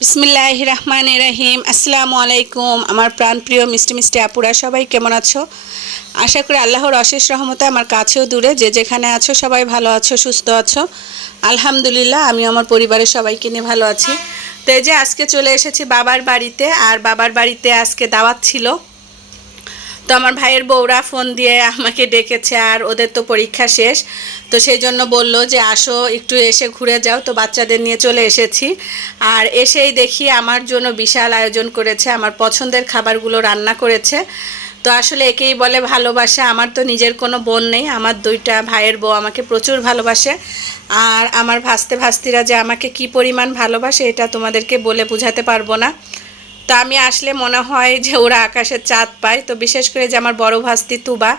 বিসমিল্লাহ রহমান রাহিম। আসসালামু আলাইকুম। আমার প্রাণপ্রিয় মিষ্টি মিষ্টি আপুরা, সবাই কেমন আছো? আশা করি আল্লাহর অশেষ রহমতে আমার কাছেও দূরে। যে যেখানে আছো, সবাই ভালো আছো, সুস্থ আছো। আলহামদুলিল্লাহ আমি আমার পরিবারের সবাইকে নিয়ে ভালো আছি। তো এই যে আজকে চলে এসেছি বাবার বাড়িতে, আর বাবার বাড়িতে আজকে দাওয়াত ছিল তো আমার ভাইয়ের বউরা ফোন দিয়ে আমাকে ডেকেছে আর ওদের তো পরীক্ষা শেষ। তো সেই জন্য বলল যে, আসো, একটু এসে ঘুরে যাও। তো বাচ্চাদের নিয়ে চলে এসেছি। আর এসেই দেখি আমার জন্য বিশাল আয়োজন করেছে, আমার পছন্দের খাবারগুলো রান্না করেছে। তো আসলে একেই বলে ভালোবাসা, আমার তো নিজের কোনো বোন নেই, আমার দুইটা ভাইয়ের বউ আমাকে প্রচুর ভালোবাসে। আর আমার ভাস্তে ভাস্তিরা যে আমাকে কি পরিমাণ ভালোবাসে, এটা তোমাদেরকে বলে বোঝাতে পারব না। তো আমি আসলে মনে হয় যে ওরা আকাশের চাঁদ পায়। তো বিশেষ করে যে আমার বড় ভাস্তি তুবা,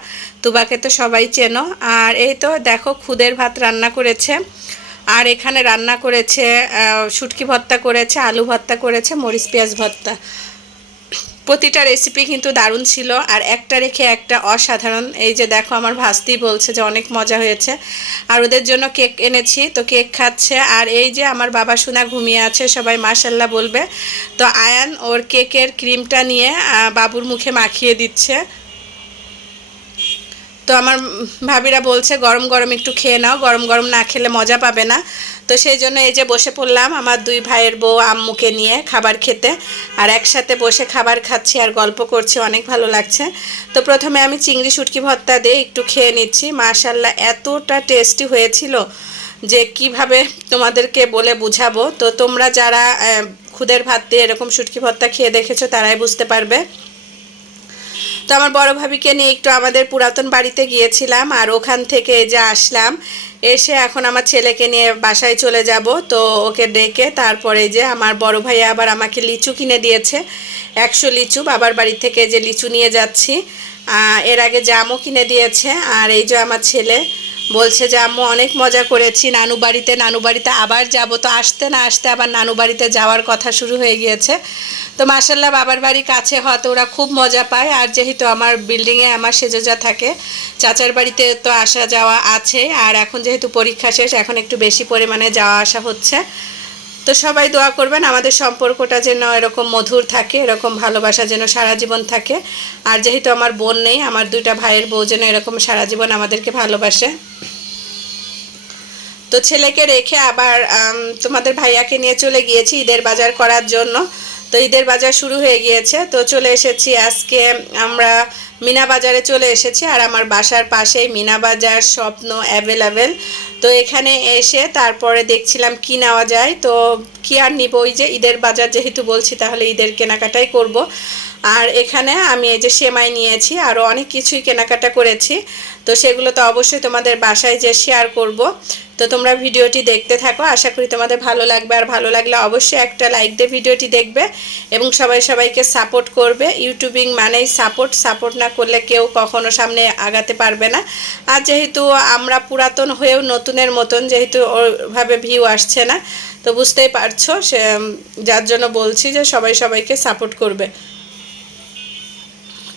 তুবাকে তো সবাই চেনো। আর এই তো দেখো খুদের ভাত রান্না করেছে। আর এখানে রান্না করেছে শুটকি ভর্তা করেছে, আলু ভর্তা করেছে, মরিচ পেঁয়াজ ভর্তা। প্রতিটা রেসিপি কিন্তু দারুণ ছিল। আর একটা রেখে একটা অসাধারণ, এই যে দেখো আমার ভাস্তি বলছে যে অনেক মজা হয়েছে। আর ওদের জন্য কেক এনেছি, তো কেক খাচ্ছে। আর এই যে আমার বাবা সোনা ঘুমিয়ে আছে, সবাই মাশাল্লাহ বলবে। তো আয়ান ওর কেকের ক্রিমটা নিয়ে বাবুর মুখে মাখিয়ে দিচ্ছে। তো আমার ভাবিরা বলছে গরম গরম একটু খেয়ে নাও। গরম গরম না খেলে মজা পাবে না। তো সেই জন্য এই যে বসে পড়লাম আমার দুই ভাইয়ের বউ আম্মুকে নিয়ে খাবার খেতে। আর একসাথে বসে খাবার খাচ্ছি আর গল্প করছি, অনেক ভালো লাগছে। তো প্রথমে আমি চিংড়ি শুটকি ভর্তা দিয়ে একটু খেয়ে নিচ্ছি। মাশাল্লাহ এতটা টেস্টি হয়েছিল যে কীভাবে তোমাদেরকে বলে বুঝাবো। তো তোমরা যারা খুদের ভাত দিয়ে এরকম শুটকি ভর্তা খেয়ে দেখেছ, তারাই বুঝতে পারবে। তো আমার বড় ভাবিকে নিয়ে একটু আমাদের পুরাতন বাড়িতে গিয়েছিলাম আর ওখান থেকে যে আসলাম, এসে এখন আমার ছেলেকে নিয়ে বাসায় চলে যাব। তো ওকে ডেকে তারপরে যে আমার বড় ভাই আবার আমাকে লিচু কিনে দিয়েছে, একশো লিচু। বাবার বাড়ি থেকে যে লিচু নিয়ে যাচ্ছি। এর আগে জামও কিনে দিয়েছে। আর এই যে আমার ছেলে বলছে যে, আম্মু, অনেক মজা করেছি। নানু বাড়িতে নানু বাড়িতে আবার যাব। তো আসতে না আসতে আবার নানু বাড়িতে যাওয়ার কথা শুরু হয়ে গিয়েছে। তো মাসাল্লাহ বাবার বাড়ি কাছে হয়তো ওরা খুব মজা পায়। আর যেহেতু আমার বিল্ডিংয়ে আমার সেজেজা থাকে, চাচার বাড়িতে তো আসা যাওয়া আছে। আর এখন যেহেতু পরীক্ষা শেষ, এখন একটু বেশি পরিমাণে যাওয়া আসা হচ্ছে। তো সবাই দোয়া করবেন, আমাদের সম্পর্কটা যেন এরকম মধুর থাকে, এরকম ভালোবাসা যেন সারা জীবন থাকে। আর যেহেতু আমার বোন নেই, আমার দুইটা ভাইয়ের বউ যেন এরকম সারা জীবন আমাদেরকে ভালোবাসে। তো ছেলেকে রেখে আবার তোমাদের ভাইয়াকে নিয়ে চলে গিয়েছি ঈদের বাজার করার জন্য। তো ঈদের বাজার শুরু হয়ে গিয়েছে। তো চলে এসেছি আজকে, আমরা মিনা বাজারে চলে এসেছি। আর আমার বাসার পাশেই মিনা বাজার, স্বপ্ন, অ্যাভেলেবেল। তো এখানে এসে তারপরে দেখছিলাম কি নেওয়া যায়। তো কি আর নিব? ওই যে ঈদের বাজার যেহেতু বলছি, তাহলে ঈদের কেনাকাটাই করব। আর এখানে আমি এই যে সেমাই নিয়েছি আরও অনেক কিছুই কেনাকাটা করেছি। তো সেগুলো তো অবশ্যই তোমাদের বাসায় যে শেয়ার করব। তো তোমরা ভিডিওটি দেখতে থাকো, আশা করি তোমাদের ভালো লাগবে। আর ভালো লাগলে অবশ্যই একটা লাইক দিয়ে ভিডিওটি দেখবে এবং সবাই সবাইকে সাপোর্ট করবে। ইউটিউবিং মানেই সাপোর্ট সাপোর্ট না করলে কেউ কখনো সামনে আগাতে পারবে না। আর যেহেতু আমরা পুরাতন হয়েও নতুনের মতন যেহেতু ওইভাবে ভিউ আসছে না, তো বুঝতেই পারছ, সে যার জন্য বলছি যে সবাই সবাইকে সাপোর্ট করবে।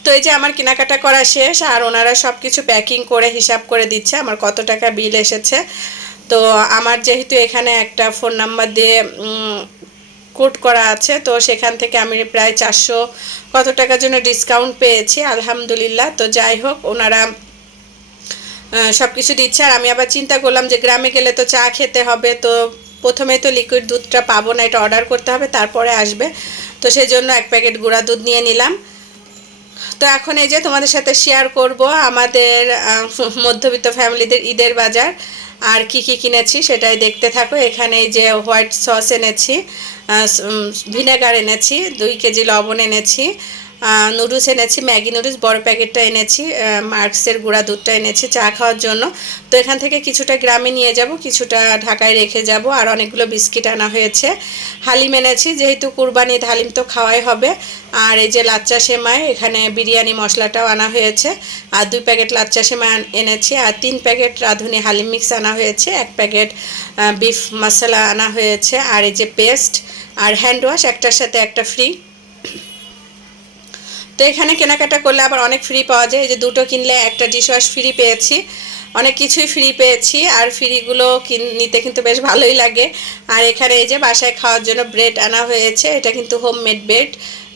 তো এই যে আমার কেনাকাটা করা শেষ, আর ওনারা সব কিছু প্যাকিং করে, হিসাব করে দিচ্ছে, আমার কত টাকা বিল এসেছে। তো আমার যেহেতু এখানে একটা ফোন নাম্বার দিয়ে কোড করা আছে, তো সেখান থেকে আমি প্রায় চারশো কত টাকার জন্য ডিসকাউন্ট পেয়েছি, আলহামদুলিল্লাহ। তো যাই হোক, ওনারা সব কিছু দিচ্ছে। আর আমি আবার চিন্তা করলাম যে গ্রামে গেলে তো চা খেতে হবে, তো প্রথমে তো লিকুইড দুধটা পাবো না, এটা অর্ডার করতে হবে, তারপরে আসবে। তো সেই জন্য এক প্যাকেট গুঁড়া দুধ নিয়ে নিলাম। তো এখন এই যে তোমাদের সাথে শেয়ার করব আমাদের মধ্যবিত্ত ফ্যামিলিদের ঈদের বাজার, আর কি কি কিনেছি সেটাই দেখতে থাকো। এখানে যে হোয়াইট সস এনেছি ভিনেগার এনেছি, দুই কেজি লবণ এনেছি নুডলস এনেছি, ম্যাগি নুডলস বড় প্যাকেটটা এনেছি মার্কসের গুঁড়া দুধটা এনেছি চা খাওয়ার জন্য। তো এখান থেকে কিছুটা গ্রামে নিয়ে যাব, কিছুটা ঢাকায় রেখে যাব, আর অনেকগুলো বিস্কিট আনা হয়েছে। হালিম এনেছি, যেহেতু কুরবানি হালিম তো খাওয়াই হবে। আর এই যে লাচ্চা সেমাই, এখানে বিরিয়ানি মশলাটাও আনা হয়েছে। আর দুই প্যাকেট লাচ্চা সেমাই এনেছি, আর তিন প্যাকেট রাঁধুনি হালিম মিক্স আনা হয়েছে। এক প্যাকেট বিফ মশলা আনা হয়েছে। আর এই যে পেস্ট আর হ্যান্ড ওয়াশ একটার সাথে একটা ফ্রি তো এখানে কেনাকাটা করলে আবার অনেক ফ্রি পাওয়া যায়। এই যে দুটো কিনলে একটা ডিশ ওয়াশ ফ্রি পেয়েছি। অনেক কিছুই ফ্রি পেয়েছি আর ফ্রিগুলো কিন- নিতে কিন্তু বেশ ভালোই লাগে। আর এখানে এই যে বাসায় খাওয়ার জন্য ব্রেড আনা হয়েছে। এটা কিন্তু হোমমেড ব্রেড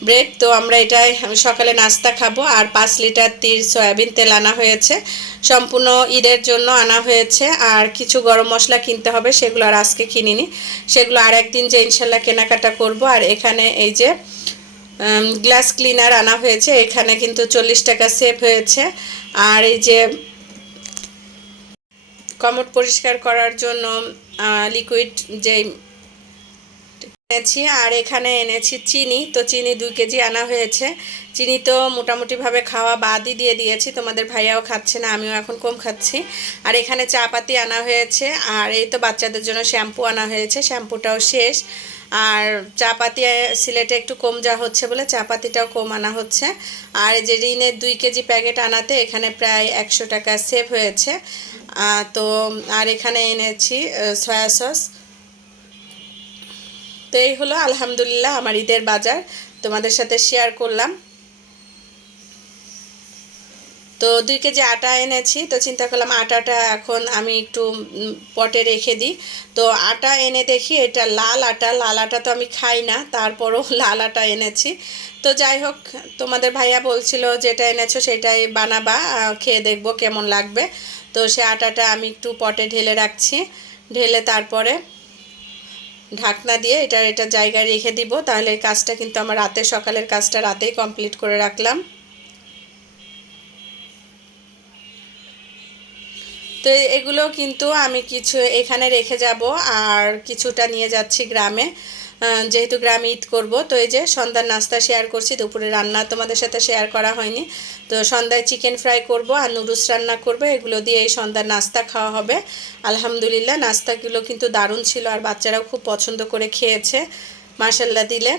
ব্রেড তো আমরা এটা সকালে নাস্তা খাব আর পাঁচ লিটার তীর সয়াবিন তেল আনা হয়েছে। সম্পূর্ণ ঈদের জন্য আনা হয়েছে। আর কিছু গরম মশলা কিনতে হবে, সেগুলো আর আজকে কিনিনি। সেগুলো আর একদিন যে ইনশাল্লাহ কেনাকাটা করব। আর এখানে এই যে গ্লাস ক্লিনার আনা হয়েছে। এখানে কিন্তু চল্লিশ টাকা সেভ হয়েছে। আর এই যে কমোড পরিষ্কার করার জন্য লিকুইড যে এনেছি, আর এখানে এনেছি চিনি। তো চিনি দুই কেজি আনা হয়েছে। চিনি তো মোটামুটিভাবে খাওয়া বাদই দিয়ে দিয়েছি। তোমাদের ভাইয়াও খাচ্ছে না, আমিও এখন কম খাচ্ছি। আর এখানে চা পাতি আনা হয়েছে। আর এই তো বাচ্চাদের জন্য শ্যাম্পু আনা হয়েছে। শ্যাম্পুটাও শেষ। আর চাপাতি সিলেটে একটু কম যা হচ্ছে বলে চাপাতিটাও কম আনা হচ্ছে। আর যে ঋণের দুই কেজি প্যাকেট আনাতে এখানে প্রায় একশো টাকা সেভ হয়েছে। তো, আর এখানে এনেছি সয়া সস। তো এই হলো, আলহামদুলিল্লাহ, আমার ঈদের বাজার। তোমাদের সাথে শেয়ার করলাম। তো দুই কেজি আটা এনেছি, তো চিন্তা করলাম আটাটা এখন আমি একটু পটে রেখে দিই। তো আটা এনে দেখি এটা লাল আটা লাল আটা তো আমি খাই না, তারপরও লাল আটা এনেছি। তো যাই হোক, তোমাদের ভাইয়া বলছিল যেটা এনেছো সেটাই বানাবা খেয়ে দেখব কেমন লাগবে। তো সে আটাটা আমি একটু পটে ঢেলে রাখছি, ঢেলে তারপরে ঢাকনা দিয়ে এটা এটা জায়গায় রেখে দিব। তাহলে কাজটা কিন্তু আমার রাতে সকালের কাজটা রাতেই কমপ্লিট করে রাখলাম। তো এগুলো কিন্তু আমি কিছু এখানে রেখে যাব আর কিছুটা নিয়ে যাচ্ছি গ্রামে। যেহেতু গ্রামে ঈদ করব, তো এই যে সন্ধ্যার নাস্তা শেয়ার করছি, দুপুরে রান্না তোমাদের সাথে শেয়ার করা হয়নি। তো সন্ধ্যায় চিকেন ফ্রাই করব আর নুডলস রান্না করব, এগুলো দিয়ে এই সন্ধ্যার নাস্তা খাওয়া হবে। আলহামদুলিল্লাহ, নাস্তাগুলো কিন্তু দারুণ ছিল আর বাচ্চারাও খুব পছন্দ করে খেয়েছে মার্শাল্লাহ দিলে।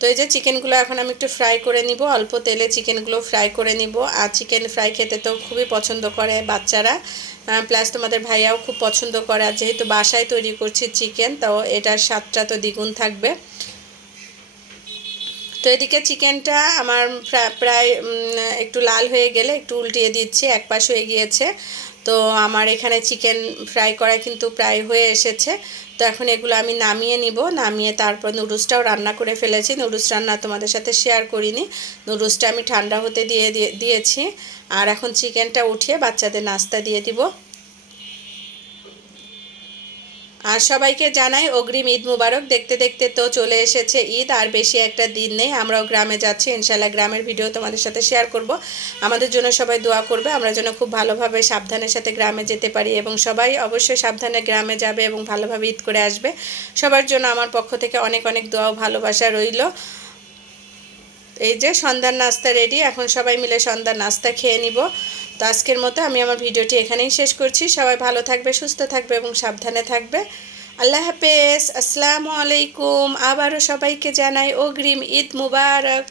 তো এই যে চিকেনগুলো এখন আমি একটু ফ্রাই করে নিব। অল্প তেলে চিকেনগুলো ফ্রাই করে নিব। আর চিকেন ফ্রাই খেতে তো খুবই পছন্দ করে বাচ্চারা। প্লাস তোমাদের ভাইয়াও খুব পছন্দ করে। আর যেহেতু বাসায় তৈরি করছি চিকেন, তো এটার স্বাদটা তো দ্বিগুণ থাকবে। তো এদিকে চিকেনটা আমার প্রা- প্রায় একটু লাল হয়ে গেলে একটু উল্টিয়ে দিচ্ছি। এক পাশ হয়ে গিয়েছে। তো আমার এখানে চিকেন ফ্রাই করা কিন্তু প্রায় হয়ে এসেছে। তো এখন এগুলো আমি নামিয়ে নিব, নামিয়ে তারপর নুডলসটাও রান্না করে ফেলেছি। নুডলস রান্না তোমাদের সাথে শেয়ার করিনি। নুডলসটা আমি ঠান্ডা হতে দিয়ে দিয়ে- দিয়েছি। আর এখন চিকেনটা উঠিয়ে বাচ্চাদের নাস্তা দিয়ে দিব। আর সবাইকে জানাই অগ্রিম ঈদ মুবারক। দেখতে দেখতে তো চলে এসেছে ঈদ, আর বেশি একটা দিন নেই। আমরাও গ্রামে যাচ্ছি। ইনশাল্লাহ গ্রামের ভিডিও তোমাদের সাথে শেয়ার করব। আমাদের জন্য সবাই দোয়া করবে। আমরা যেন খুব ভালোভাবে সাবধানের সাথে গ্রামে যেতে পারি এবং সবাই অবশ্যই সাবধানে গ্রামে যাবে এবং ভালোভাবে ঈদ করে আসবে। সবার জন্য আমার পক্ষ থেকে অনেক অনেক দোয়া ও ভালোবাসা রইল। এই যে সন্ধ্যার নাস্তা রেডি এখন সবাই মিলে সন্ধ্যার নাস্তা খেয়ে নিব। তো আজকের মতো আমি আমার ভিডিওটি এখানেই শেষ করছি। সবাই ভালো থাকবে, সুস্থ থাকবে এবং সাবধানে থাকবে। আল্লাহ হাফেজ। আসসালামু আলাইকুম। আবারও সবাইকে জানাই অগ্রিম ঈদ মুবারক।